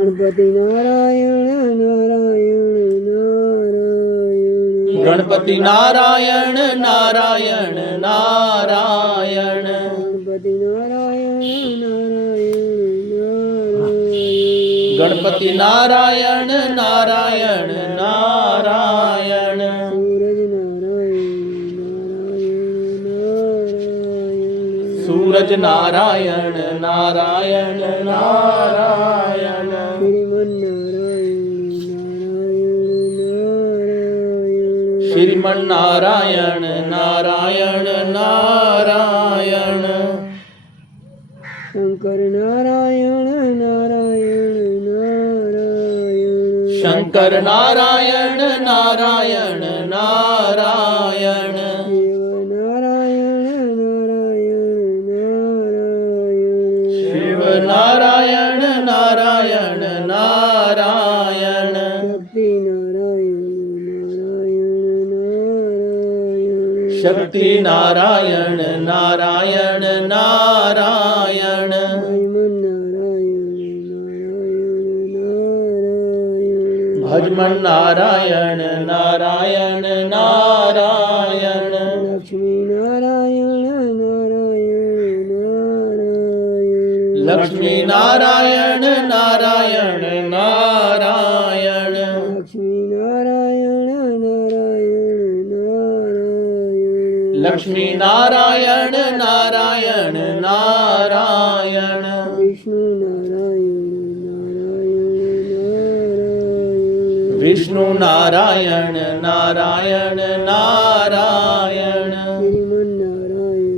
गणपति नारायण नारायण नारायण गणपति नारायण नारायण नारायण गणपति नारायण नारायण गणपति नारायण नारायण नारायण सूरज नारायण नारायण सूरज नारायण नारायण श्रीमन श्रीमन नारायण नारायण नारायण नारायण नारायण शंकर नारायण नारायण नारायण शंकर नारायण नारायण नारायण शिव नारायण नारायण शिव नारायण नारायण शक्ति नारायण शक्ति नारायण नारायण नारायण नारायण भजमन नारायण नारायण भजमन नारायण नारायण लक्ष्मी नारायण नारायण नारायण लक्ष्मी नारायण नारायण नारायण लक्ष्मी नारायण नारायण नारायण लक्ष्मी नारायण नारायण नारायण विष्णु नारायण नारायण विष्णु नारायण नारायण श्रीमन नारायण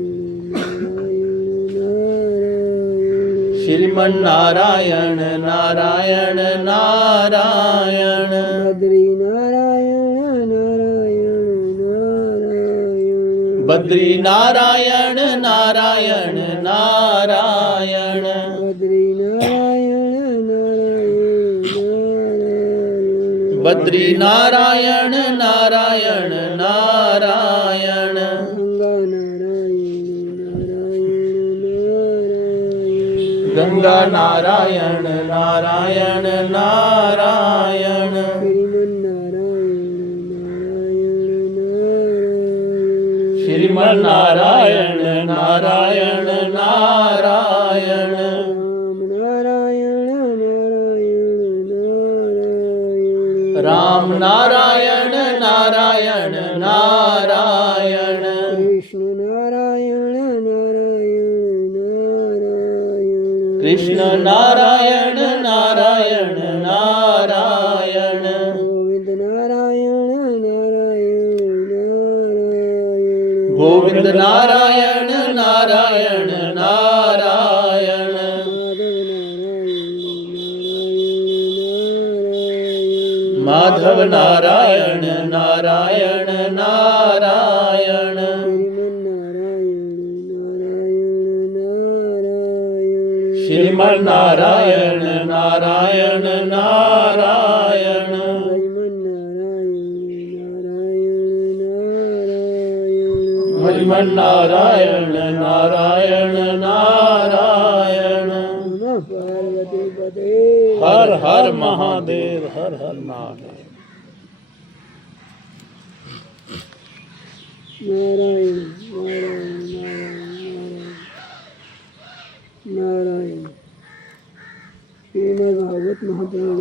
श्रीमन नारायण नारायण नारायण नारायण बद्री नारायण नारायण नारायण बद्री नारायण नारायण बद्री नारायण नारायण नारायण गंगा नारायण नारायण गंगा नारायण नारायण श्रीमन नारायण नारायण श्रीमन नारायण नारायण राम नारायण राम नारायण नारायण नारायण नारायण कृष्ण नारायण नारायण कृष्ण नारायण नारायण गोविंद नारायण गोविंद नारायण नारायण नारायण माधव नारायण माधव नारायण नारायण नारायण श्रीमन नारायण नारायण नारायण भजमन नारायण नारायण नारायण पार्वती पते हर हर महादेव हर हर महादेव नारायण नारायण नारायण नारायण श्रीमद् भागवत महापुराण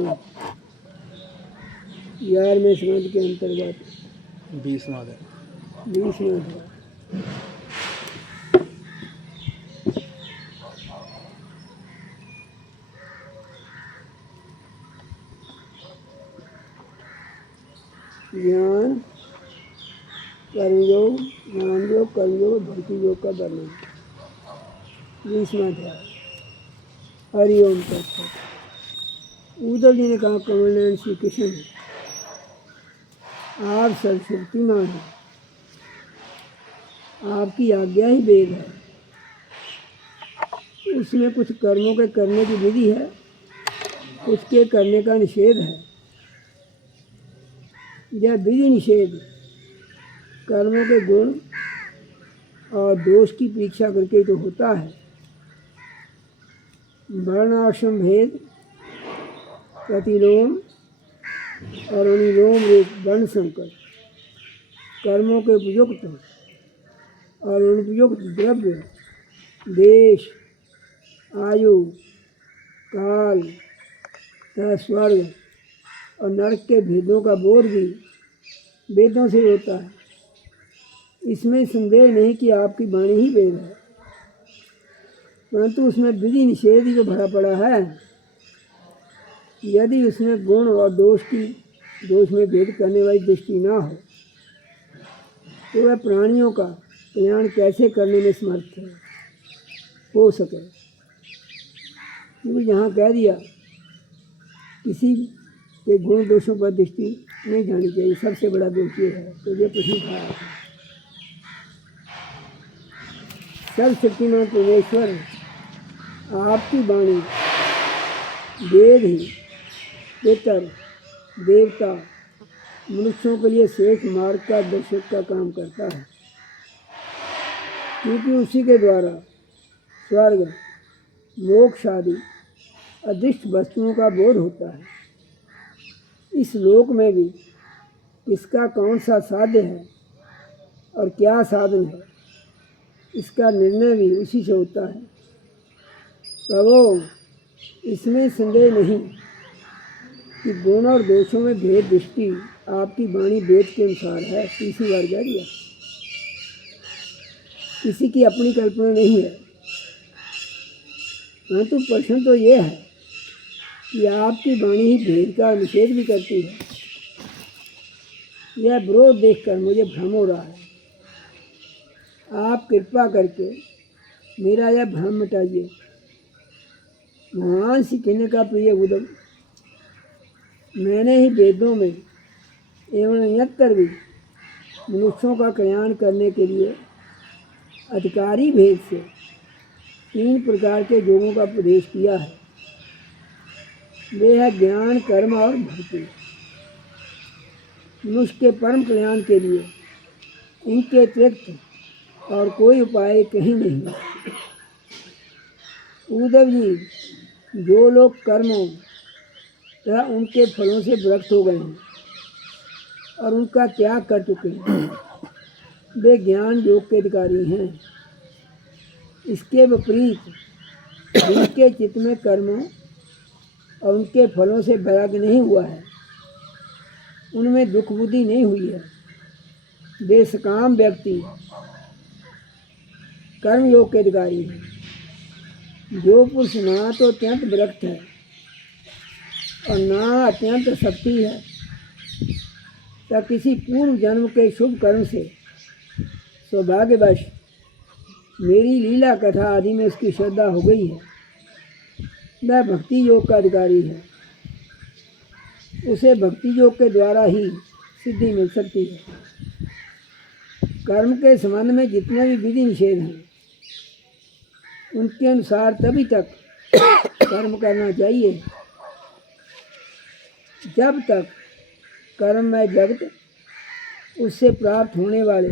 11वें स्कंद के अंतर्गत 20वां 20वें अध्याय ज्ञान कर्मयोग ज्ञानयोग कर्मयोग भक्ति योग का वर्णन 20वां अध्याय हरिओम तत्सत। उद्धव जी ने कहा कमलनयन श्री कृष्ण आप सर्वशक्तिमान हैं, आपकी आज्ञा ही वेद है, उसमें कुछ कर्मों के करने की विधि है, कुछ के करने का निषेध है। यह विधि निषेध कर्मों के गुण और दोष की परीक्षा करके तो होता है। वर्ण आश्रम भेद प्रतिलोम और अनुलोम रूप वर्ण संकर कर्मों के उपयुक्त और अनुपयुक्त द्रव्य, देश, आयु, काल तथा स्वर्ग और नरक के भेदों का बोध भी वेदों से होता है। इसमें संदेह नहीं कि आपकी वाणी ही वेद है, परंतु उसमें विधि निषेध ही जो भरा पड़ा है। यदि उसमें गुण और दोष में भेद करने वाली दृष्टि ना हो तो वह प्राणियों का कल्याण कैसे करने में समर्थ हो सके। क्योंकि यहाँ कह दिया किसी के गुण दोषों पर दृष्टि नहीं जानी चाहिए, सबसे बड़ा दोष ये है। तो ये प्रश्न था, सर्वशक्तिमान परमेश्वर आपकी वाणी वेद ही पितर देवता मनुष्यों के लिए श्रेष्ठ मार्ग का दर्शक का काम करता है, क्योंकि उसी के द्वारा स्वर्ग मोक्ष आदि अदृष्ट वस्तुओं का बोध होता है। इस लोक में भी इसका कौन सा साध्य है और क्या साधन है, इसका निर्णय भी उसी से होता है। प्रभो, इसमें संदेह नहीं कि गुण और दोषों में भेद दृष्टि आपकी वाणी वेद के अनुसार है। तीसरी बार कह दिया, किसी की अपनी कल्पना नहीं है। परंतु प्रश्न तो ये है कि आपकी वाणी ही भेद का निषेध भी करती है। यह विरोध देखकर मुझे भ्रम हो रहा है। आप कृपा करके मेरा यह भ्रम मिटाइए। भगवान श्री कृष्ण का प्रिय उद्धव, मैंने ही वेदों में एवं अन्यत्र भी मनुष्यों का कल्याण करने के लिए अधिकारी भेद से 3 प्रकार के योगों का उपदेश किया है। वे है ज्ञान, कर्म और भक्ति। मनुष्य के परम कल्याण के लिए इनके अतिरिक्त और कोई उपाय कहीं नहीं है। उद्धव जी, जो लोग कर्मों तथा उनके फलों से विरक्त हो गए हैं और उनका त्याग कर चुके हैं, वे ज्ञान योग के अधिकारी हैं। इसके विपरीत जिनके चित्त में कर्मों और उनके फलों से वैराग्य नहीं हुआ है, उनमें दुख बुद्धि नहीं हुई है, वे सकाम व्यक्ति कर्म योग के अधिकारी हैं। जो पुरुष ना तो अत्यंत विरक्त है और ना अत्यंत शक्ति है, तब किसी पूर्व जन्म के शुभ कर्म से सौभाग्यवश मेरी लीला कथा आदि में उसकी श्रद्धा हो गई है, वह भक्ति योग का अधिकारी है। उसे भक्ति योग के द्वारा ही सिद्धि मिल सकती है। कर्म के संबंध में जितने भी विधि निषेध हैं, उनके अनुसार तभी तक कर्म करना चाहिए जब तक कर्म में जगत उससे प्राप्त होने वाले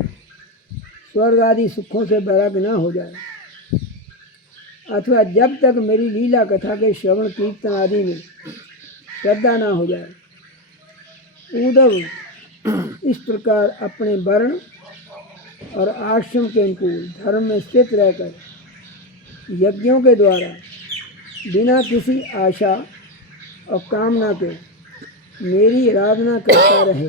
स्वर्ग आदि सुखों से वैराग्य न हो जाए, अथवा जब तक मेरी लीला कथा के श्रवण कीर्तन आदि में श्रद्धा न हो जाए। उद्धव, इस प्रकार अपने वर्ण और आश्रम के अनुकूल धर्म में स्थित रहकर यज्ञों के द्वारा बिना किसी आशा और कामना के मेरी आराधना करता रहे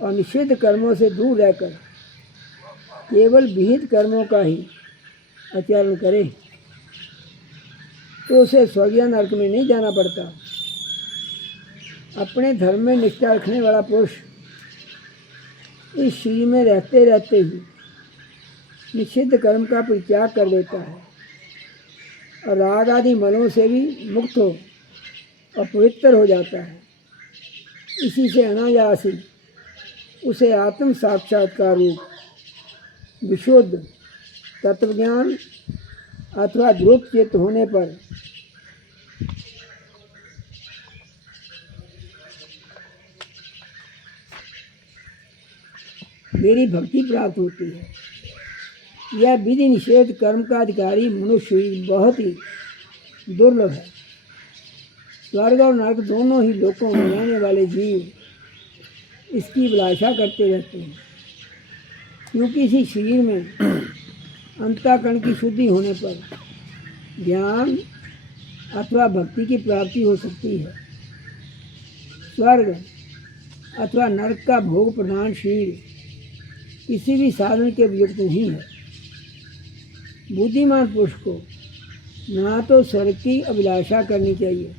और निषिद्ध कर्मों से दूर रहकर केवल विहित कर्मों का ही आचरण करे, तो उसे स्वर्ग या नरक में नहीं जाना पड़ता। अपने धर्म में निष्ठा रखने वाला पुरुष इस शरीर में रहते रहते ही निषिद्ध कर्म का परित्याग कर देता है और राग आदि मलों से भी मुक्त हो और पवित्र हो जाता है। इसी से अनायास ही उसे आत्म साक्षात्कार रूप विशुद्ध तत्वज्ञान अथवा ध्रुव चित्त होने पर मेरी भक्ति प्राप्त होती है। यह विधि निषेध कर्म का अधिकारी मनुष्य बहुत ही दुर्लभ है। स्वर्ग और नरक दोनों ही लोकों में रहने वाले जीव इसकी अभिलाषा करते रहते हैं, क्योंकि इसी शरीर में अंतःकरण की शुद्धि होने पर ज्ञान अथवा भक्ति की प्राप्ति हो सकती है। स्वर्ग अथवा नरक का भोग प्रधान शरीर किसी भी साधन के उपयुक्त नहीं है। बुद्धिमान पुरुष को ना तो स्वर्ग की अभिलाषा करनी चाहिए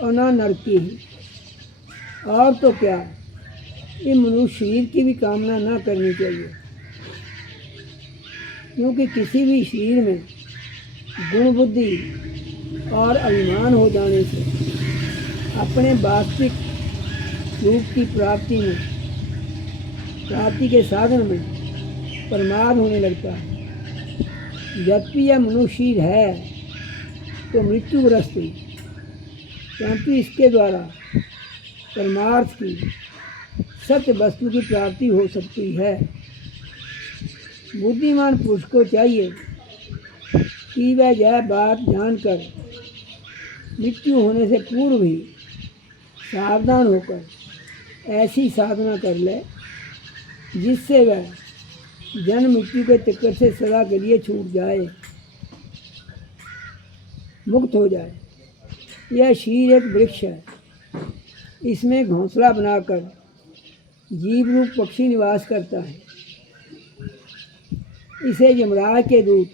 और ना नरक की ही, और तो क्या ये मनुष्य शरीर की भी कामना ना करनी चाहिए, क्योंकि किसी भी शरीर में गुण बुद्धि और अभिमान हो जाने से अपने वास्तविक रूप की प्राप्ति के साधन में प्रमाद होने लगता है। यद्यपि यह मनुष्य शरीर है तो मृत्युग्रस्त हुई, परंतु इसके द्वारा परमार्थ की सत्य वस्तु की प्राप्ति हो सकती है। बुद्धिमान पुरुष को चाहिए कि वह यह बात जानकर मृत्यु होने से पूर्व ही सावधान होकर ऐसी साधना कर ले जिससे वह जन्म मृत्यु के चक्कर से सदा के लिए छूट जाए, मुक्त हो जाए। यह शरीर एक वृक्ष है, इसमें घोंसला बनाकर जीव रूप पक्षी निवास करता है। इसे यमराज के दूत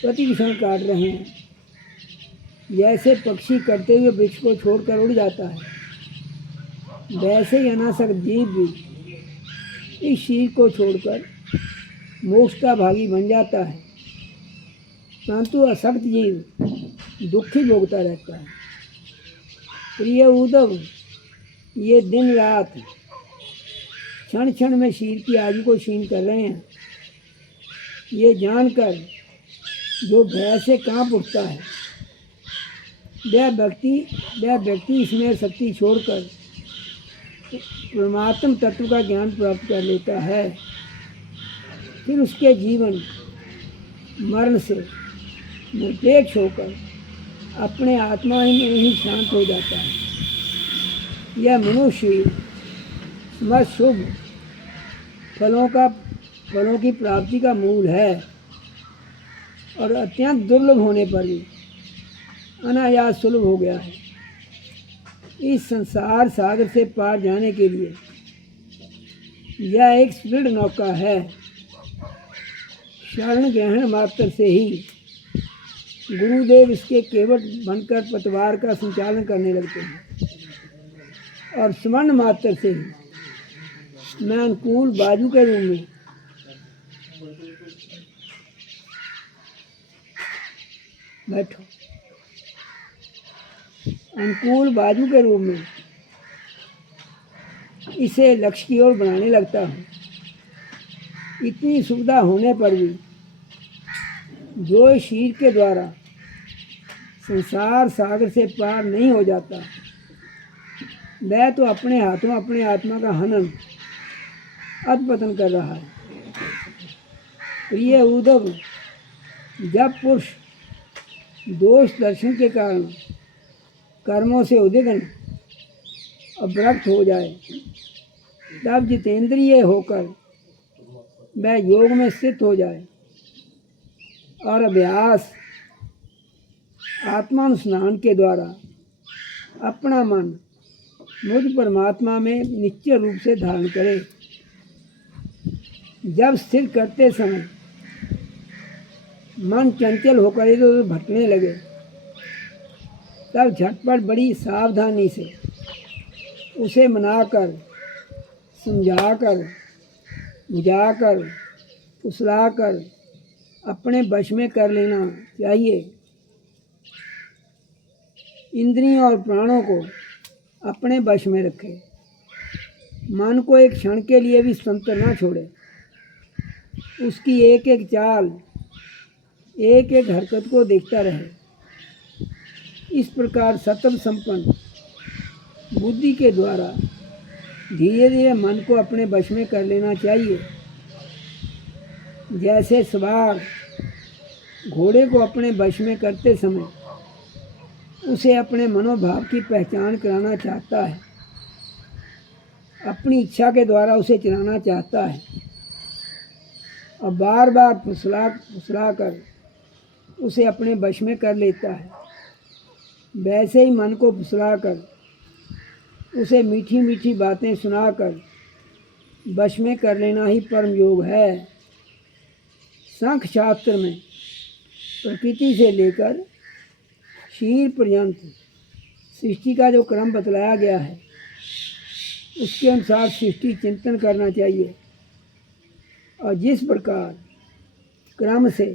प्रतिक्षण काट रहे हैं। जैसे पक्षी करते हुए वृक्ष को छोड़कर उड़ जाता है, वैसे ही अनासक्त जीव भी इस शरीर को छोड़कर मोक्ष का भागी बन जाता है, परंतु असक्त जीव दुखी भोगता रहता है। प्रिय उद्धव, ये दिन रात क्षण क्षण में शरीर की आयु को क्षीण कर रहे हैं। ये जानकर जो भय से कांप उठता है, वह व्यक्ति इसमें शक्ति छोड़कर परमात्म तत्व का ज्ञान प्राप्त कर लेता है। फिर उसके जीवन मरण से निरपेक्ष होकर अपने आत्मा ही में ही शांत हो जाता है। यह मनुष्य समस्त शुभ फलों की प्राप्ति का मूल है और अत्यंत दुर्लभ होने पर भी अनायास सुलभ हो गया है। इस संसार सागर से पार जाने के लिए यह एक सुदृढ़ नौका है। शरण ग्रहण मात्र से ही गुरुदेव इसके केवट बनकर पतवार का संचालन करने लगते हैं और स्मरण मात्र से ही मैं अनुकूल बाजू के रूप में बैठो अनुकूल बाजू के रूप में इसे लक्ष्य की ओर बनाने लगता हूँ। इतनी सुविधा होने पर भी जो इस शरीर के द्वारा संसार सागर से पार नहीं हो जाता, वह तो अपने हाथों अपने आत्मा का हनन अधपतन कर रहा है। प्रिय उद्धव, जब पुरुष दोष दर्शन के कारण कर्मों से उद्विग्न अवरक्त हो जाए, तब जितेंद्रिय होकर वह योग में स्थित हो जाए और अभ्यास आत्मानुस्नान के द्वारा अपना मन मुझ परमात्मा में निश्चय रूप से धारण करे। जब स्थिर करते समय मन चंचल होकर इधर उधर भटकने लगे, तब झटपट बड़ी सावधानी से उसे मनाकर, समझाकर, बुझाकर, फुसलाकर अपने वश में कर लेना चाहिए। इंद्रियों और प्राणों को अपने वश में रखे। मन को एक क्षण के लिए भी स्वतंत्र न छोड़े। उसकी एक एक चाल, एक एक हरकत को देखता रहे। इस प्रकार सत्व संपन्न बुद्धि के द्वारा धीरे धीरे मन को अपने वश में कर लेना चाहिए। जैसे सवार घोड़े को अपने वश में करते समय उसे अपने मनोभाव की पहचान कराना चाहता है, अपनी इच्छा के द्वारा उसे चलाना चाहता है और बार बार फुसला कर उसे अपने वश में कर लेता है। वैसे ही मन को फुसलाकर उसे मीठी मीठी बातें सुनाकर वश में कर लेना ही परम योग है। सांख्य शास्त्र में प्रकृति से लेकर शरीर पर्यंत सृष्टि का जो क्रम बतलाया गया है, उसके अनुसार सृष्टि चिंतन करना चाहिए और जिस प्रकार क्रम से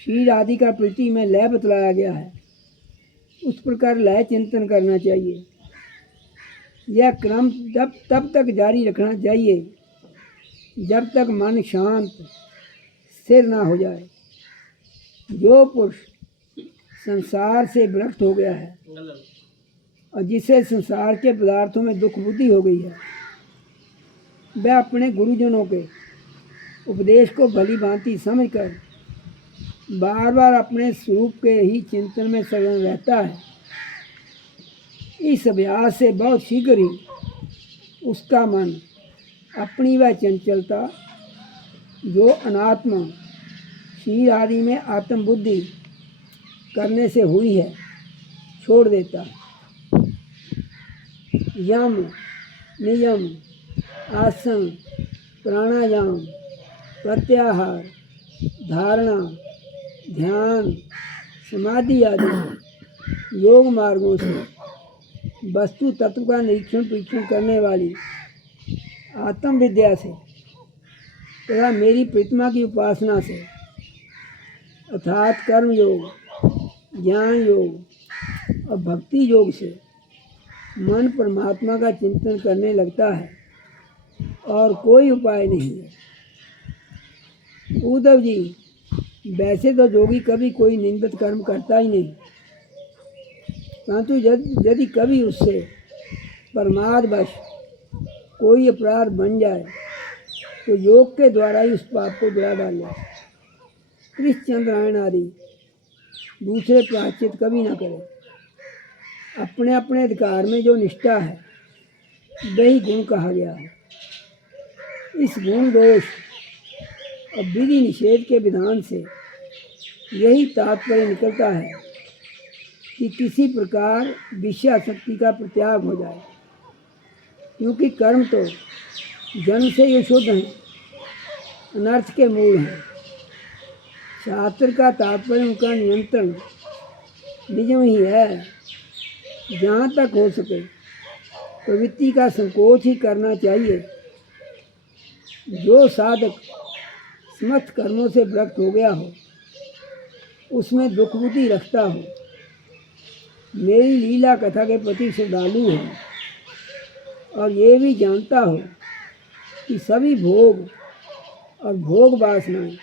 शरीर आदि का प्रकृति में लय बतलाया गया है, उस प्रकार लय चिंतन करना चाहिए। यह क्रम तब तक जारी रखना चाहिए जब तक मन शांत स्थिर ना हो जाए। जो पुरुष संसार से विरक्त हो गया है और जिसे संसार के पदार्थों में दुख बुद्धि हो गई है, वह अपने गुरुजनों के उपदेश को भली भांति समझकर बार बार अपने स्वरूप के ही चिंतन में संलग्न रहता है। इस अभ्यास से बहुत शीघ्र ही उसका मन अपनी वह चंचलता जो अनात्मा शरीर आदि में आत्म बुद्धि करने से हुई है, छोड़ देता है। यम नियम आसन प्राणायाम प्रत्याहार धारणा ध्यान समाधि आदि योग मार्गों से वस्तु तत्व का निरीक्षण परीक्षण करने वाली आत्म विद्या से तथा मेरी प्रतिमा की उपासना से अर्थात कर्म योग ज्ञान योग और भक्ति योग से मन परमात्मा का चिंतन करने लगता है और कोई उपाय नहीं है। उद्धव जी, वैसे तो योगी कभी कोई निंदित कर्म करता ही नहीं, परंतु यदि कभी उससे प्रमादवश कोई अपराध बन जाए तो योग के द्वारा ही उस पाप को जला डाले। कृष्णचंद्रायण आदि दूसरे प्रायश्चित कभी ना करे। अपने अपने अधिकार में जो निष्ठा है वही गुण कहा गया है। इस गुण दोष और विधि निषेध के विधान से यही तात्पर्य निकलता है कि किसी प्रकार विषयासक्ति का परित्याग हो जाए, क्योंकि कर्म तो जन्म से ही शुद्ध हैं, अनर्थ के मूल हैं। शास्त्र का तात्पर्य उनका नियंत्रण निजम ही है। जहाँ तक हो सके प्रवृत्ति का संकोच ही करना चाहिए। जो साधक समस्त कर्मों से विरक्त हो गया हो, उसमें दुख बुद्धि रखता हो, मेरी लीला कथा के प्रति श्रद्धालु हो और ये भी जानता हो कि सभी भोग और भोग वासनाएं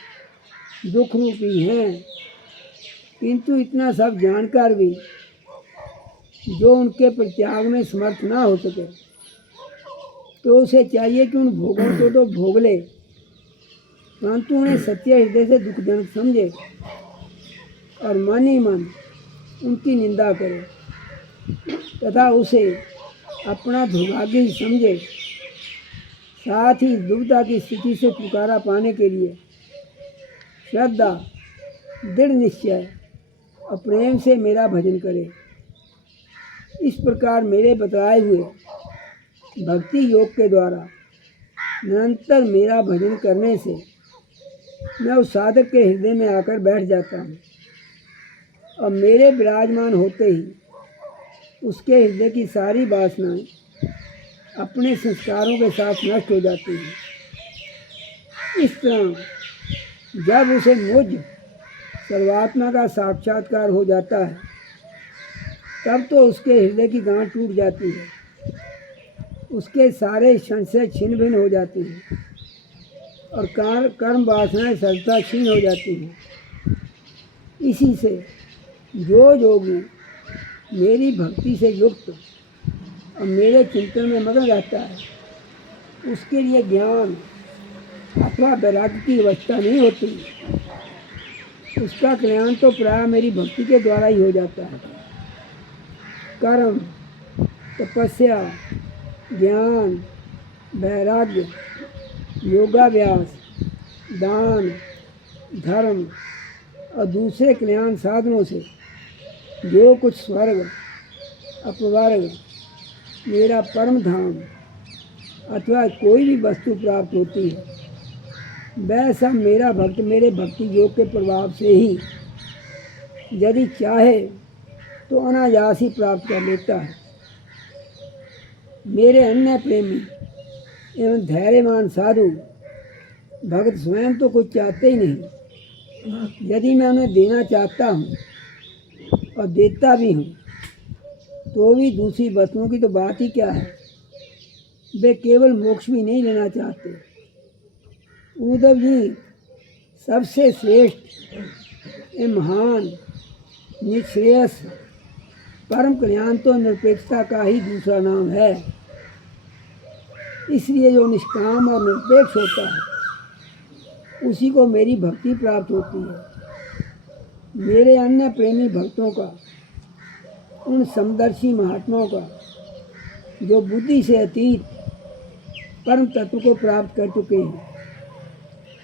दुख रूपी हैं, किंतु इतना सब जानकर भी जो उनके परित्याग में समर्थ ना हो सके, तो उसे चाहिए कि उन भोगों को तो भोग ले, परंतु उन्हें सच्चे हृदय से दुखजनक समझे और मन ही मन उनकी निंदा करे तथा उसे अपना दुर्भाग्य ही समझे। साथ ही दुविधा की स्थिति से छुटकारा पाने के लिए श्रद्धा दृढ़ निश्चय और प्रेम से मेरा भजन करे। इस प्रकार मेरे बताए हुए भक्ति योग के द्वारा निरंतर मेरा भजन करने से मैं उस साधक के हृदय में आकर बैठ जाता हूँ और मेरे विराजमान होते ही उसके हृदय की सारी वासनाएं अपने संस्कारों के साथ नष्ट हो जाती हैं। इस तरह जब उसे मुझ सर्वात्मा का साक्षात्कार हो जाता है, तब तो उसके हृदय की गांठ टूट जाती है, उसके सारे संशय छिन्न भिन्न हो जाती हैं और कर्म वासनाएं सहजता क्षीण हो जाती हैं। इसी से जो योगी मेरी भक्ति से युक्त और मेरे चिंतन में मगन रहता है, उसके लिए ज्ञान अथवा वैराग्य की अवस्था नहीं होती। उसका कल्याण तो प्राय मेरी भक्ति के द्वारा ही हो जाता है। कर्म, तपस्या, ज्ञान, वैराग्य, योगाभ्यास, दान, धर्म और दूसरे कल्याण साधनों से जो कुछ स्वर्ग, अपवर्ग, मेरा परम धाम अथवा कोई भी वस्तु प्राप्त होती है, वह सब मेरा भक्त मेरे भक्ति योग के प्रभाव से ही यदि चाहे तो अनायास ही प्राप्त कर लेता है। मेरे अन्य प्रेमी एवं धैर्यवान साधु भक्त स्वयं तो कुछ चाहते ही नहीं। यदि मैं उन्हें देना चाहता हूँ और देता भी हूँ तो भी दूसरी वस्तुओं की तो बात ही क्या है। वे केवल मोक्ष भी नहीं लेना चाहते। उद्धव जी सबसे श्रेष्ठ एवं महान निश्रेयस परम कल्याण तो निरपेक्षता का ही दूसरा नाम है। इसलिए जो निष्काम और निरपेक्ष होता है उसी को मेरी भक्ति प्राप्त होती है। मेरे अन्य प्रेमी भक्तों का, उन समदर्शी महात्माओं का जो बुद्धि से अतीत परम तत्व को प्राप्त कर चुके हैं,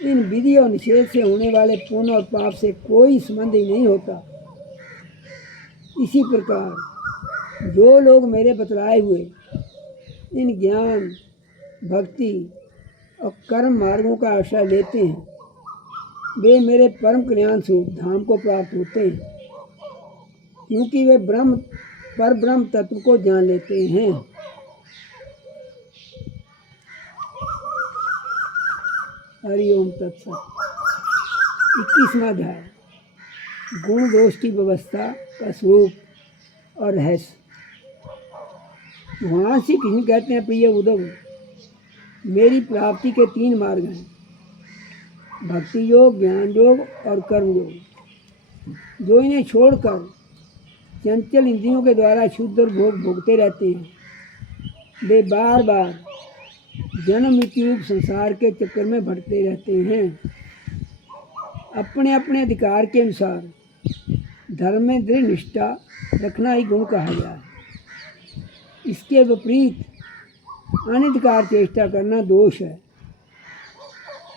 इन विधि और निषेध से होने वाले पुण्य और पाप से कोई संबंध ही नहीं होता। इसी प्रकार जो लोग मेरे बतलाए हुए इन ज्ञान, भक्ति और कर्म मार्गों का आश्रय लेते हैं, वे मेरे परम कल्याण स्वरूप धाम को प्राप्त होते हैं, क्योंकि वे ब्रह्म तत्व को जान लेते हैं। हरि ओम तत्सत। 21वां अध्याय गुण दोष की व्यवस्था का स्वरूप और रहस्य। वहाँ श्री कृष्ण कहते हैं, प्रिय उद्धव, मेरी प्राप्ति के 3 मार्ग हैं, भक्ति योग, ज्ञान योग और कर्म योग। जो इन्हें छोड़कर चंचल इंद्रियों के द्वारा शुद्ध और भोग भोगते रहते हैं, वे बार बार जन्म मृत्यु संसार के चक्कर में भटकते रहते हैं। अपने अपने अधिकार के अनुसार धर्म में दृढ़ निष्ठा रखना ही गुण कहा गया है। इसके विपरीत अनधिकार चेष्टा करना दोष है।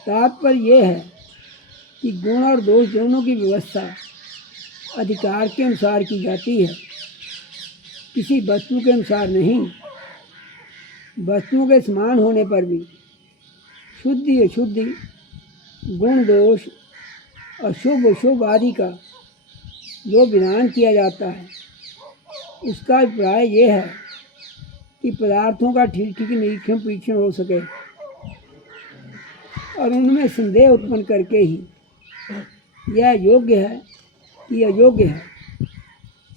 तात्पर्य यह है कि गुण और दोष दोनों की व्यवस्था अधिकार के अनुसार की जाती है, किसी वस्तु के अनुसार नहीं। वस्तुओं के समान होने पर भी शुद्धि अशुद्धि, गुण दोष और शुभ अशुभ आदि का जो विधान किया जाता है, उसका अभिप्राय यह है कि पदार्थों का ठीक ठीक निरीक्षण परीक्षण हो सके और उनमें संदेह उत्पन्न करके ही यह योग्य है कि अयोग्य है,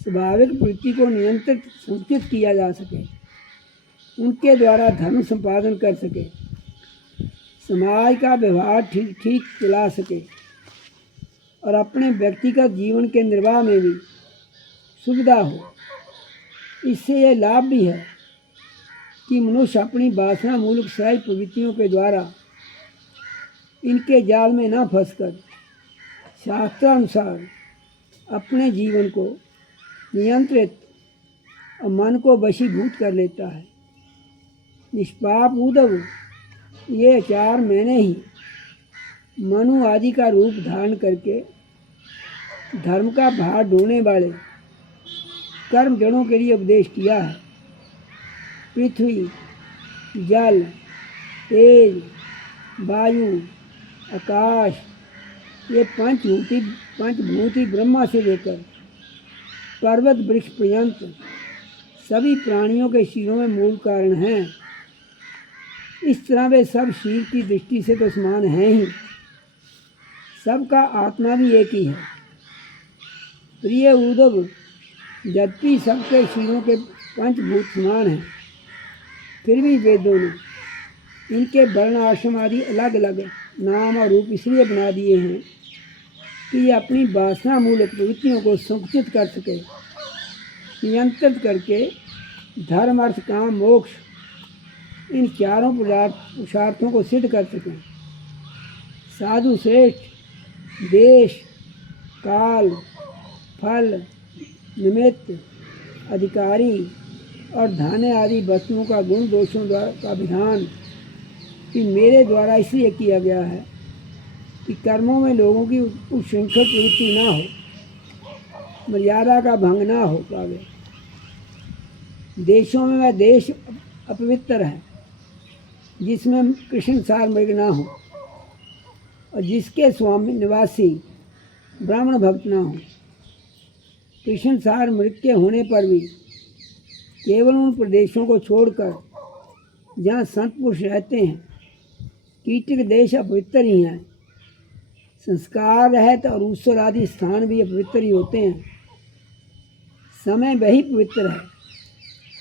स्वाभाविक प्रवृत्ति को नियंत्रित संकुचित किया जा सके, उनके द्वारा धर्म संपादन कर सके, समाज का व्यवहार ठीक ठीक चला सके और अपने व्यक्तिगत जीवन के निर्वाह में भी सुविधा हो। इससे यह लाभ भी है कि मनुष्य अपनी वासना मूलक सहज प्रवृत्तियों के द्वारा इनके जाल में न फंसकर शास्त्रानुसार अपने जीवन को नियंत्रित और मन को वशीभूत कर लेता है। निष्पाप उद्धव, ये आचार मैंने ही मनु आदि का रूप धारण करके धर्म का भार ढोने वाले कर्म जड़ों के लिए उपदेश किया है। पृथ्वी, जल, तेज, वायु, आकाश, ये पंचभूति ब्रह्मा से लेकर पर्वत वृक्ष पर्यंत सभी प्राणियों के शिरों में मूल कारण हैं। इस तरह वे सब शिर की दृष्टि से तो समान हैं ही, सबका आत्मा भी एक ही है। प्रिय उद्धव, यद्यपि सबके शिरों के पंचभूत समान हैं, फिर भी वे दोनों इनके वर्ण आश्रम आदि अलग अलग नाम और रूप इसलिए बना दिए हैं कि ये अपनी वासना मूलक प्रवृत्तियों को संकुचित कर सके, नियंत्रित करके धर्म अर्थ काम मोक्ष इन चारों पुरुषार्थों को सिद्ध कर सकें। साधु श्रेष्ठ देश, काल, फल, निमित्त, अधिकारी और धान्य आदि वस्तुओं का गुण दोषों द्वारा का विधान कि मेरे द्वारा इसलिए किया गया है कि कर्मों में लोगों की उच्छृंखल प्रवृत्ति ना हो, मर्यादा का भंग ना हो पावे। देशों में वह देश अपवित्र है जिसमें कृष्ण सार मृग ना हो और जिसके स्वामी निवासी ब्राह्मण भक्त ना हो। कृष्ण सार मृग के होने पर भी केवल उन प्रदेशों को छोड़कर जहाँ संत पुरुष रहते हैं कीटक देश अपवित्र ही हैं। संस्कार रहित और ऊसर आदि स्थान भी अपवित्र ही होते हैं। समय वही पवित्र है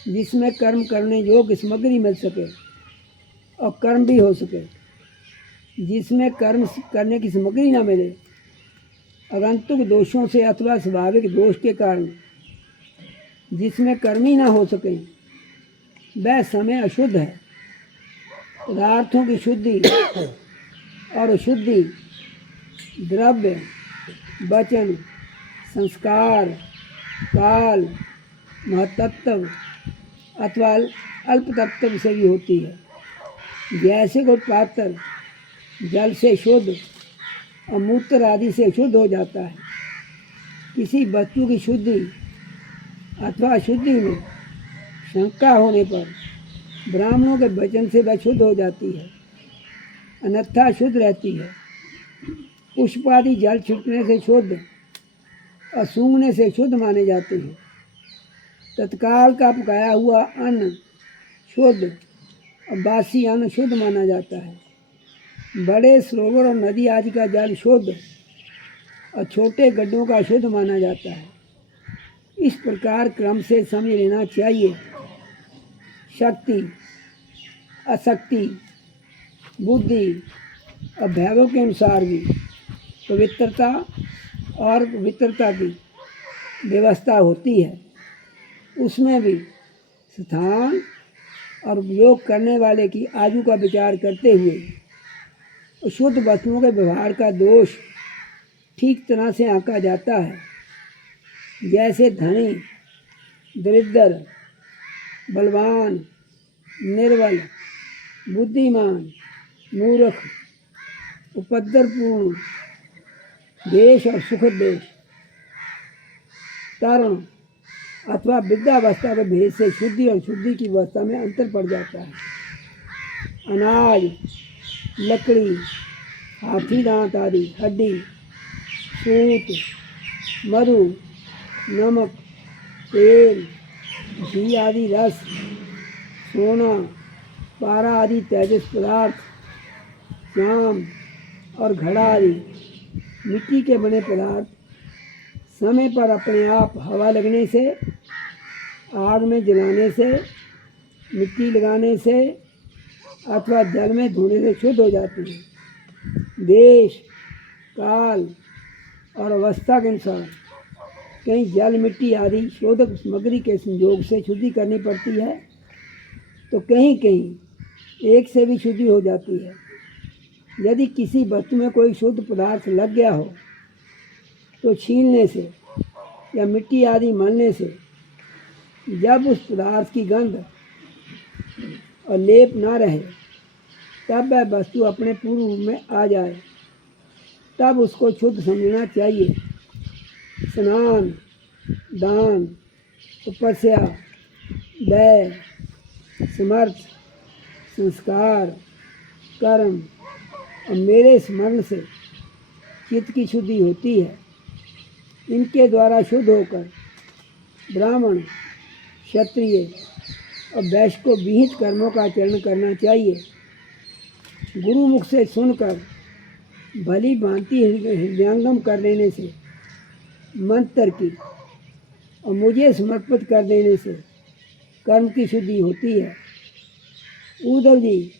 जिसमें कर्म करने योग्य सामग्री मिल सके और कर्म भी हो सके। जिसमें कर्म करने की सामग्री न मिले, आगंतुक दोषों से अथवा स्वाभाविक दोष के कारण जिसमें कर्म ही ना हो सके, वह समय अशुद्ध है। पदार्थों की शुद्धि और अशुद्धि द्रव्य, वचन, संस्कार, काल, महतत्व अथवा अल्पतत्व से भी होती है। जैसे कोई पात्र जल से शुद्ध और मूत्र आदि से शुद्ध हो जाता है, किसी वस्तु की शुद्धि अथवा अशुद्धि में शंका होने पर ब्राह्मणों के वचन से वह शुद्ध हो जाती है, अन्यथा शुद्ध रहती है। पुष्प आदि जल छिड़कने से शुद्ध और सूंघने से शुद्ध माने जाते हैं। तत्काल का पकाया हुआ अन्न शुद्ध और बासी अन्न शुद्ध माना जाता है। बड़े सरोवर और नदी आदि का जल शुद्ध और छोटे गड्ढों का शुद्ध माना जाता है। इस प्रकार क्रम से समझ लेना चाहिए। शक्ति, अशक्ति, बुद्धि और वैभव के अनुसार भी पवित्रता और पवित्रता की व्यवस्था होती है। उसमें भी स्थान और उपयोग करने वाले की आयु का विचार करते हुए शुद्ध वस्तुओं के व्यवहार का दोष ठीक तरह से आंका जाता है। जैसे धनी, दरिद्र, बलवान, निर्बल, बुद्धिमान, मूर्ख, उपद्रवपूर्ण देश और सुखद देश, तरुण अथवा वृद्धावस्था के भेद से शुद्धि और शुद्धि की अवस्था में अंतर पड़ जाता है। अनाज, लकड़ी, हाथी दांत आदि, हड्डी, सूत, मधु, नमक, तेल, घी आदि रस, सोना, पारा आदि तेजस पदार्थ, श्याम और घड़ा आदि मिट्टी के बने पदार्थ समय पर अपने आप हवा लगने से, आग में जलाने से, मिट्टी लगाने से अथवा जल में धोने से शुद्ध हो जाती है। देश, काल और अवस्था के अनुसार कहीं जल, मिट्टी आदि शोधक सामग्री के संयोग से शुद्धि करनी पड़ती है, तो कहीं कहीं एक से भी शुद्धि हो जाती है। यदि किसी वस्तु में कोई शुद्ध पदार्थ लग गया हो तो छीलने से या मिट्टी आदि मलने से जब उस पदार्थ की गंध और लेप ना रहे, तब वह वस्तु अपने पूर्व रूप में आ जाए, तब उसको शुद्ध समझना चाहिए। स्नान, दान, तपस्या, दया, समर्थ, संस्कार, कर्म और मेरे स्मरण से चित्त की शुद्धि होती है। इनके द्वारा शुद्ध होकर ब्राह्मण, क्षत्रिय और वैश्य को विहित कर्मों का आचरण करना चाहिए। गुरु मुख से सुनकर भली भांति हृदयंगम कर लेने से, मंत्र की और मुझे समर्पित कर देने से कर्म की शुद्धि होती है। उद्धव जी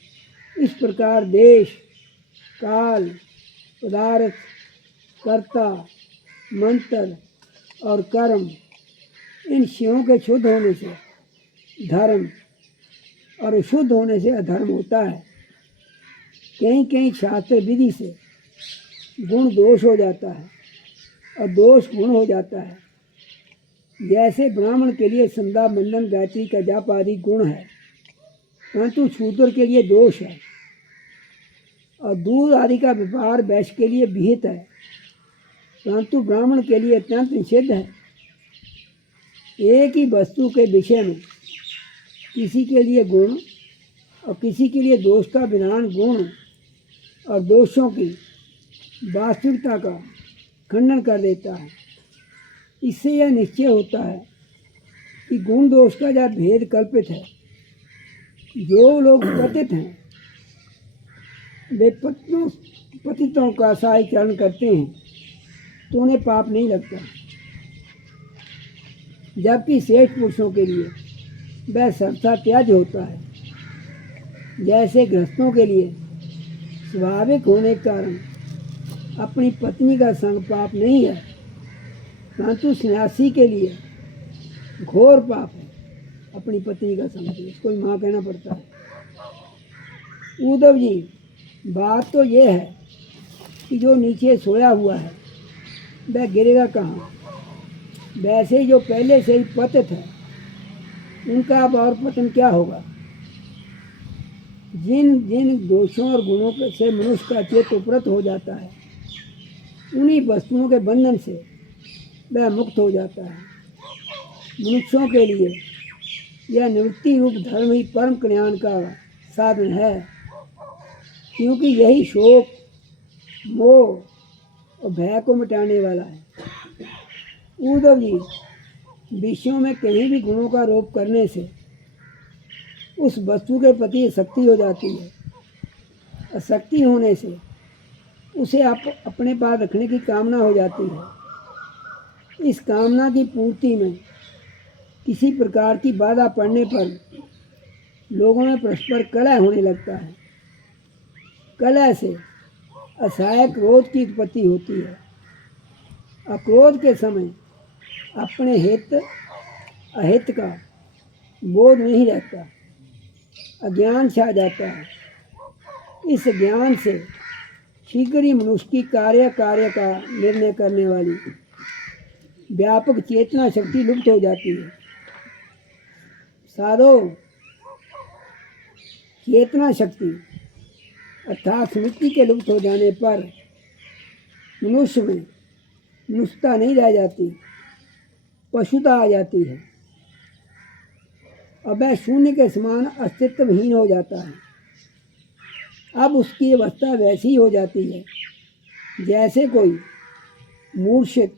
इस प्रकार देश, काल, पदार्थ, कर्ता, मंत्र और कर्म इन शिवों के शुद्ध होने से धर्म और अशुद्ध होने से अधर्म होता है। कहीं कहीं शास्त्र विधि से गुण दोष हो जाता है और दोष गुण हो जाता है। जैसे ब्राह्मण के लिए संध्या मंडन गायत्री का जाप आदि गुण है, परंतु शूद्र के लिए दोष है। और दूध आदि का व्यापार वैश्य के लिए विहित है, परंतु ब्राह्मण के लिए अत्यंत निषिद्ध है। एक ही वस्तु के विषय में किसी के लिए गुण और किसी के लिए दोष का विधान गुण और दोषों की वास्तविकता का खंडन कर देता है। इससे यह निश्चय होता है कि गुण दोष का यह भेद कल्पित है। जो लोग पतित हैं वे पतितों का सहायकरण करते हैं तो उन्हें पाप नहीं लगता, जबकि श्रेष्ठ पुरुषों के लिए वह सर्वथा त्याज्य होता है। जैसे गृहस्थों के लिए स्वाभाविक होने के कारण अपनी पत्नी का संग पाप नहीं है, परंतु सन्यासी के लिए घोर पाप है अपनी पत्नी का संग, इसको माँ कहना पड़ता है। उद्धव जी, बात तो ये है कि जो नीचे सोया हुआ है वह गिरेगा कहाँ। वैसे ही जो पहले से ही पतित है उनका अब और पतन क्या होगा। जिन जिन दोषों और गुणों से मनुष्य का चित्त उपरत हो जाता है, उन्हीं वस्तुओं के बंधन से वह मुक्त हो जाता है। मनुष्यों के लिए यह निवृत्ति रूप धर्म ही परम कल्याण का साधन है, क्योंकि यही शोक, मोह और भय को मिटाने वाला है। उद्धव जी, विषयों में कहीं भी गुणों का आरोप करने से उस वस्तु के प्रति शक्ति हो जाती है। अशक्ति होने से उसे आप अपने पास रखने की कामना हो जाती है। इस कामना की पूर्ति में किसी प्रकार की बाधा पड़ने पर लोगों में परस्पर कलह होने लगता है। कलह से असहाय क्रोध की उत्पत्ति होती है। अक्रोध के समय अपने हित अहित का बोध नहीं रहता, अज्ञान छा जाता है। इस ज्ञान से शीघ्र ही मनुष्य की कार्य का निर्णय करने वाली व्यापक चेतना शक्ति लुप्त हो जाती है। साधो, चेतना शक्ति अर्थात स्मृति के लुप्त हो जाने पर मनुष्य में मनुष्यता नहीं रह जाती, पशुता आ जाती है और वह शून्य के समान अस्तित्वहीन हो जाता है। अब उसकी अवस्था वैसी ही हो जाती है जैसे कोई मूर्छित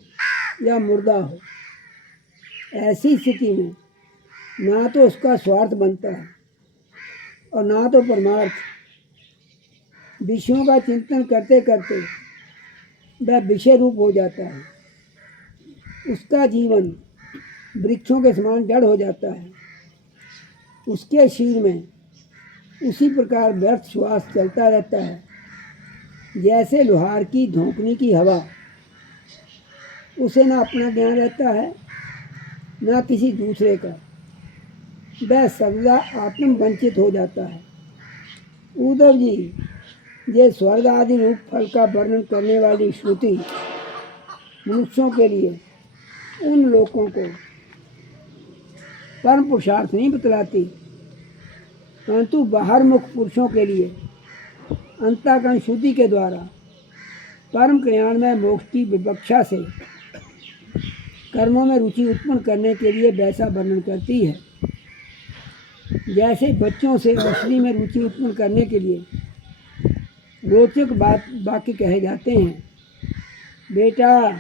या मुर्दा हो। ऐसी स्थिति में ना तो उसका स्वार्थ बनता है और ना तो परमार्थ। विषयों का चिंतन करते करते वह विषय रूप हो जाता है। उसका जीवन वृक्षों के समान जड़ हो जाता है। उसके शरीर में उसी प्रकार व्यर्थ श्वास चलता रहता है जैसे लोहार की धोंकनी की हवा। उसे ना अपना ज्ञान रहता है ना किसी दूसरे का, वह सर्वदा आत्म वंचित हो जाता है। उद्धव जी, ये स्वर्ग आदि रूप फल का वर्णन करने वाली श्रुति मनुष्यों के लिए उन लोगों को परम पुरुषार्थ नहीं बतलाती, परंतु बाहरमुख पुरुषों के लिए अंतःकरण शुद्धि के द्वारा परम कल्याण में मोक्ष की विवक्षा से कर्मों में रुचि उत्पन्न करने के लिए वैसा वर्णन करती है। जैसे बच्चों से औषधि में रुचि उत्पन्न करने के लिए रोचक वाक्य कहे जाते हैं। बेटा,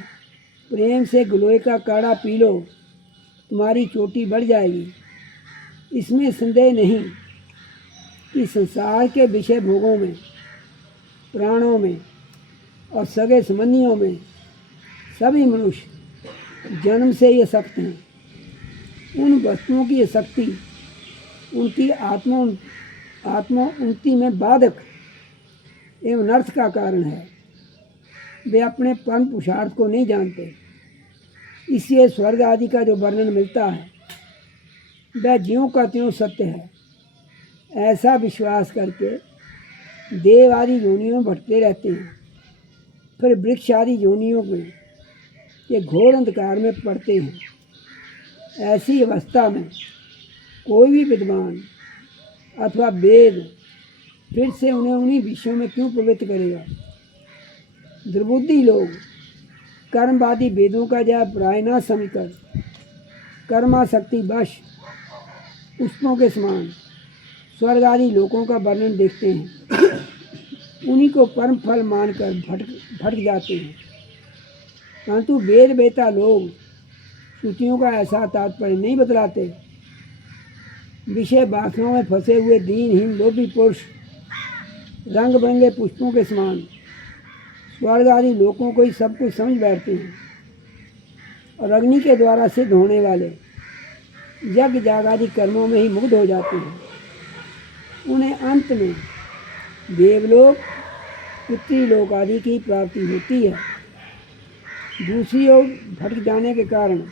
प्रेम से गिलोय का काढ़ा पी लो, तुम्हारी चोटी बढ़ जाएगी। इसमें संदेह नहीं कि संसार के विषय भोगों में, प्राणों में और सगे संबंधियों में सभी मनुष्य जन्म से ही आसक्त हैं। उन वस्तुओं की आसक्ति उनकी आत्मा उन्नति में बाधक एवं अनर्थ का कारण है। वे अपने परम पुरुषार्थ को नहीं जानते। इसलिए स्वर्ग आदि का जो वर्णन मिलता है वह ज्यों का त्यों सत्य है। ऐसा विश्वास करके देव आदि योनियों में भटकते रहते हैं, फिर वृक्ष आदि योनियों में ये घोर अंधकार में पड़ते हैं। ऐसी अवस्था में कोई भी विद्वान अथवा वेद फिर से उन्हें उन्हीं विषयों में क्यों प्रवृत्त करेगा। दुर्बुद्धि लोग कर्मवादी वेदों का यह प्राय न समझकर कर्माशक्ति वश पुष्पों के समान स्वर्ग आदि लोकों का वर्णन देखते हैं, उन्हीं को परम फल मानकर भटक जाते हैं। परंतु वेद वेता लोग श्रुतियों का ऐसा तात्पर्य नहीं बतलाते। विषय वासनाओं में फंसे हुए दीनहीन लोभी पुरुष रंग बिरंगे पुष्पों के समान स्वर्ग आदि लोकों को ही सब कुछ समझ बैठते हैं और अग्नि के द्वारा सिद्ध होने वाले यज्ञ याग आदि कर्मों में ही मुग्ध हो जाते हैं। उन्हें अंत में देवलोक पितृलोक आदि की प्राप्ति होती है। दूसरी ओर भटक जाने के कारण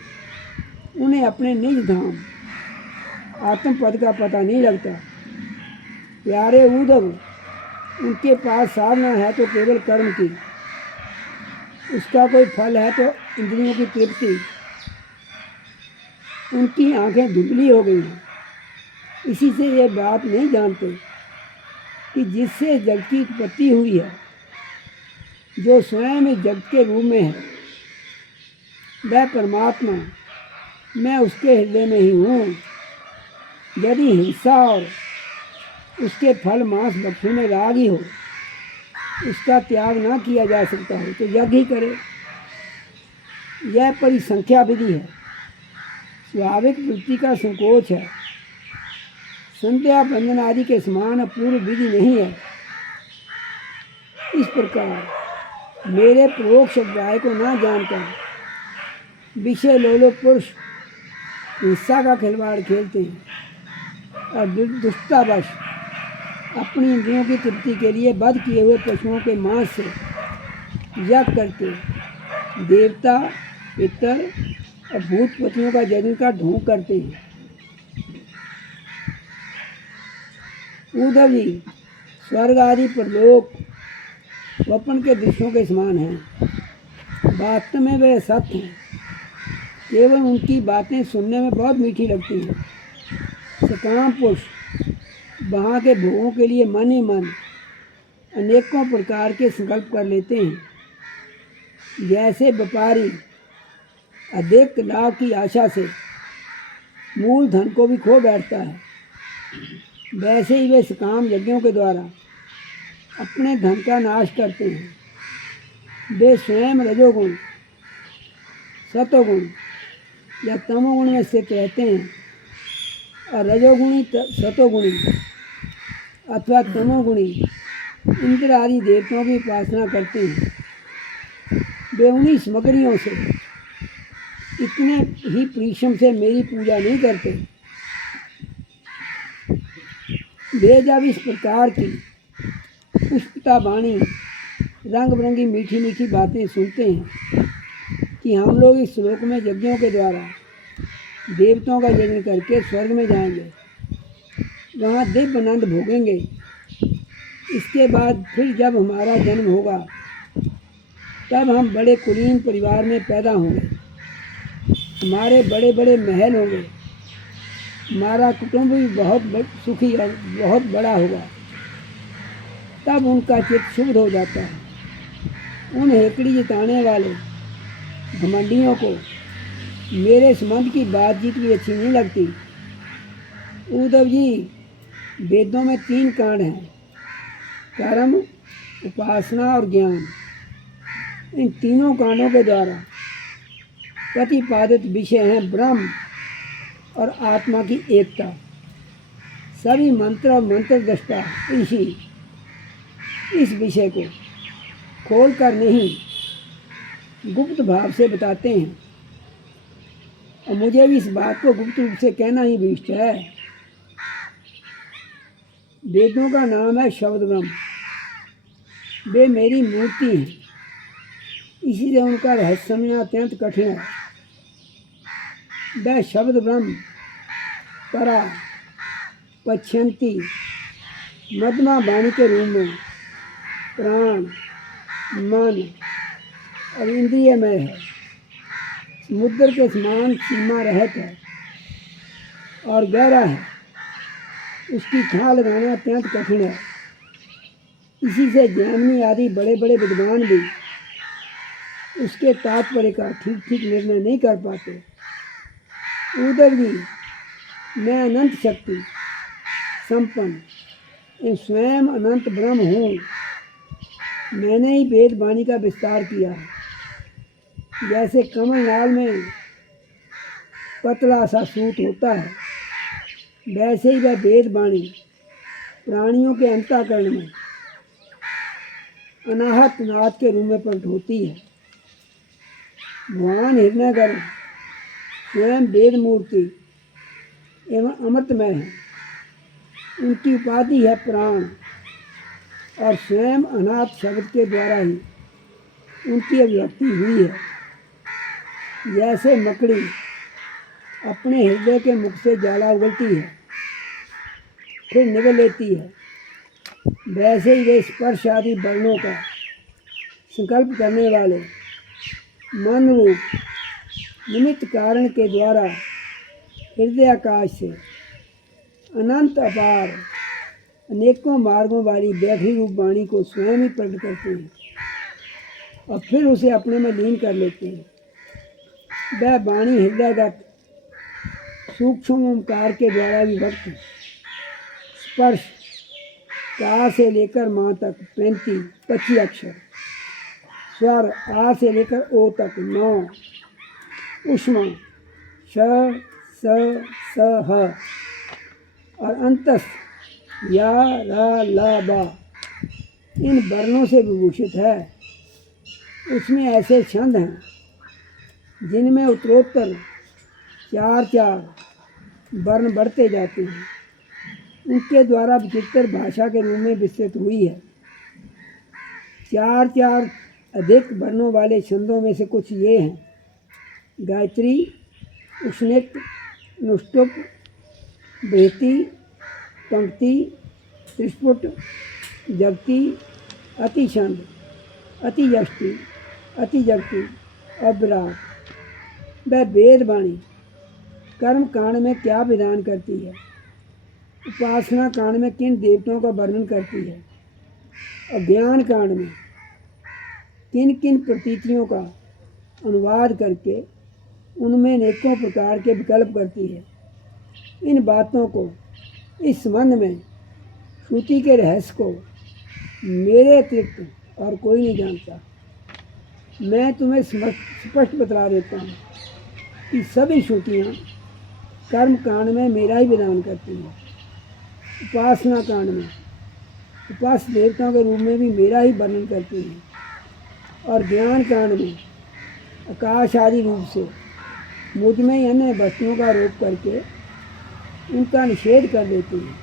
उन्हें अपने निज धाम आत्म पद का पता नहीं लगता। प्यारे उद्धव, उनके पास साधना है तो केवल कर्म की, उसका कोई फल है तो इंद्रियों की तृप्ति। उनकी आंखें धुंधली हो गई हैं, इसी से ये बात नहीं जानते कि जिससे जगत की उत्पत्ति हुई है, जो स्वयं इस जगत के रूप में है, वह परमात्मा, मैं उसके हृदय में ही हूँ। यदि हिंसा और उसके फल मांस भक्षण में राग ही हो, उसका त्याग ना किया जा सकता हो तो यज्ञ ही करे। यह परिसंख्या विधि है, स्वाभाविक वृत्ति का संकोच है, संध्या बंधन आदि के समान अपूर्व विधि नहीं है। इस प्रकार मेरे परोक्ष अभिप्राय को ना जानकर विषय लोलो पुरुष हिंसा का खिलवाड़ खेलते हैं और दुष्टतावश अपनी इंद्रियों की तृप्ति के लिए वध किए हुए पशुओं के मांस से यज्ञ करके देवता पितर और भूतपतियों का यज्ञ का ढोंग करते हैं। उद्धव जी, स्वर्ग आदि परलोक स्वप्न के दृश्यों के समान हैं। वास्तव में वे सत्य हैं, केवल उनकी बातें सुनने में बहुत मीठी लगती हैं। सकाम पुरुष वहाँ के भोगों के लिए मन ही मन अनेकों प्रकार के संकल्प कर लेते हैं। जैसे व्यापारी अधिक लाभ की आशा से मूल धन को भी खो बैठता है, वैसे ही वे सकाम यज्ञों के द्वारा अपने धन का नाश करते हैं। वे स्वयं रजोगुण, सतोगुण या तमोगुण में स्थित रहते हैं और रजोगुणी सतोगुणी अथवा तमोगुणी इंद्र आदि देवताओं की उपासना करते हैं। वे उन्हीं सामग्रियों से इतने ही परिश्रम से मेरी पूजा नहीं करते। वे जब इस प्रकार की पुष्पता वाणी रंग बिरंगी मीठी मीठी बातें सुनते हैं कि हम लोग इस श्लोक में यज्ञों के द्वारा देवताओं का यज्ञ करके स्वर्ग में जाएंगे, वहाँ दिव्य आनंद भोगेंगे। इसके बाद फिर जब हमारा जन्म होगा तब हम बड़े कुलीन परिवार में पैदा होंगे, हमारे बड़े बड़े महल होंगे, हमारा कुटुंब भी बहुत सुखी और बहुत बड़ा होगा। तब उनका चित्त शुद्ध हो जाता है। उन हेकड़ी जिताने वाले घमंडियों को मेरे संबंध की बातचीत भी अच्छी नहीं लगती। उद्धव जी, वेदों में 3 कांड हैं, कर्म, उपासना और ज्ञान। इन तीनों कांडों के द्वारा प्रतिपादित विषय हैं ब्रह्म और आत्मा की एकता। सभी मंत्र और मंत्र दृष्टा ऋषि इस विषय को खोलकर नहीं गुप्त भाव से बताते हैं और मुझे भी इस बात को गुप्त रूप से कहना ही विशिष्ट है। वेदों का नाम है शब्द ब्रह्म। वे मेरी मूर्ति हैं, इसीलिए उनका रहस्य समझना अत्यंत कठिन है। वह शब्द ब्रह्म परा पश्यंती मध्यमा वाणी के रूप में प्राण, मन और इंद्रियमय है। समुद्र के समान सीमा रहत है। और गहरा है, उसकी थाह लगाना अत्यंत कठिन है। इसी से जैमिनी आदि बड़े बड़े विद्वान भी उसके तात्पर्य का ठीक ठीक निर्णय नहीं कर पाते। उधर भी मैं अनंत शक्ति संपन्न स्वयं अनंत ब्रह्म हूँ। मैंने ही वेद वाणी का विस्तार किया है। जैसे कमलनाल में पतला सा सूत होता है, वैसे ही वह वेद वाणी प्राणियों के अंतःकरण में अनाहत नाद के रूप में प्रकट होती है। भगवान हिरण्यगर्भ स्वयं वेद मूर्ति एवं अमृतमय है। उनकी उपाधि है प्राण और स्वयं अनाथ शब्द के द्वारा ही उनकी अभिव्यक्ति हुई है। जैसे मकड़ी अपने हृदय के मुख से ज्वाला उगलती है फिर निगल लेती है, वैसे ही वे स्पर्श आदि वर्णों का संकल्प करने वाले मन रूप निमित्त कारण के द्वारा हृदय आकाश से अनंत अपार अनेकों मार्गों वाली बैठरी रूप वाणी को स्वयं ही प्रकट करते हैं और फिर उसे अपने में लीन कर लेते हैं। वह वाणी हृदयगत सूक्ष्म ओंकार के द्वारा विभक्त स्पर्श का से लेकर माँ तक 25 अक्षर, स्वर आ से लेकर ओ तक 9, उष्मा श स स ह और अंतस या रा ला बा इन वर्णों से विभूषित है। उसमें ऐसे छंद हैं जिनमें उत्तरोत्तर 4 वर्ण बढ़ते जाते हैं। उनके द्वारा विचित्र भाषा के रूप में विस्तृत हुई है। 4 अधिक वर्णों वाले छंदों में से कुछ ये हैं: गायत्री, उष्णिक, नुष्टुप, बृहति, पंक्ति, त्रिस्फुट, जगति, अतिछंद, अतियष्टि, अतिजगति और विराट। वह वेद वाणी कर्म कांड में क्या विधान करती है, उपासना कांड में किन देवताओं का वर्णन करती है और ज्ञान कांड में किन किन प्रतीतियों का अनुवाद करके उनमें अनेकों प्रकार के विकल्प करती है। इन बातों को इस संबंध में श्रुति के रहस्य को मेरे अतिरिक्त और कोई नहीं जानता। मैं तुम्हें स्पष्ट बता देता हूँ कि सभी श्रुतियाँ कर्म कांड में मेरा ही विधान करती हैं। उपासना कांड में उपास्य देवताओं के रूप में भी मेरा ही वर्णन करती हैं और ज्ञान कांड में आकाश आदि रूप से मुझ में ही अन्य वस्तुओं का आरोप करके उनका निषेध कर देती हैं।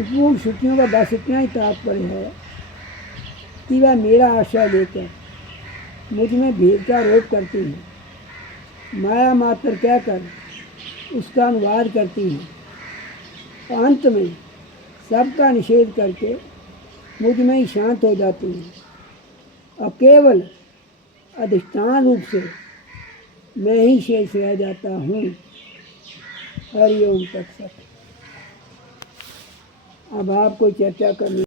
उपभोग श्रुतियों का बस इतना ही तात्पर्य है कि वह मेरा आश्रय लेकर मुझ में भेद का आरोप करती हैं, माया मात्र कहकर उसका अनुवाद करती हैं। अंत में सबका निषेध करके मुझ में ही शांत हो जाती हैं और केवल अधिष्ठान रूप से मैं ही शेष रह जाता हूँ। हरि ओम तत्सत। अब आप कोई चर्चा करनी